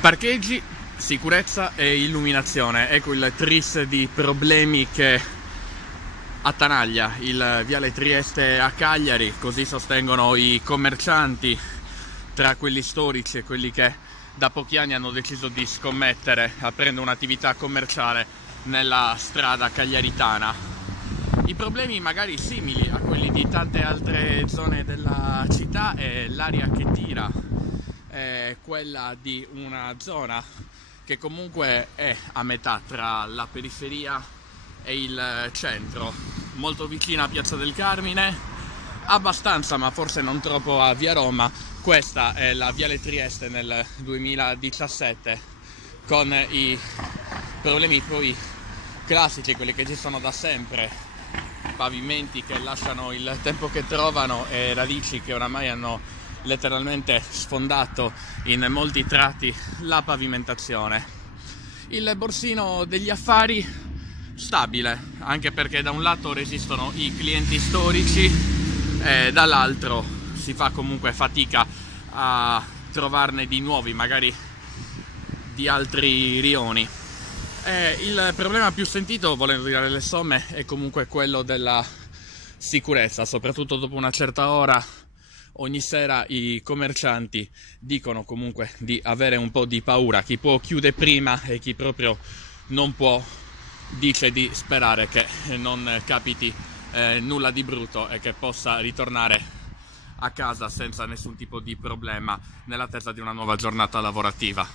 Parcheggi, sicurezza e illuminazione, ecco il tris di problemi che attanaglia il viale Trieste a Cagliari, così sostengono i commercianti, tra quelli storici e quelli che da pochi anni hanno deciso di scommettere aprendo un'attività commerciale nella strada cagliaritana. I problemi magari simili a quelli di tante altre zone della città è l'aria che tira, è quella di una zona che comunque è a metà tra la periferia e il centro, molto vicina a Piazza del Carmine, abbastanza ma forse non troppo a Via Roma. Questa è la Viale Trieste nel 2017, con i problemi poi classici, quelli che ci sono da sempre, pavimenti che lasciano il tempo che trovano e radici che oramai hanno letteralmente sfondato in molti tratti la pavimentazione. Il borsino degli affari stabile, anche perché da un lato resistono i clienti storici e dall'altro si fa comunque fatica a trovarne di nuovi, magari di altri rioni. Il problema più sentito, volendo tirare le somme, è comunque quello della sicurezza, soprattutto dopo una certa ora. Ogni sera i commercianti dicono comunque di avere un po' di paura, chi può chiude prima e chi proprio non può dice di sperare che non capiti nulla di brutto e che possa ritornare a casa senza nessun tipo di problema nell'attesa di una nuova giornata lavorativa.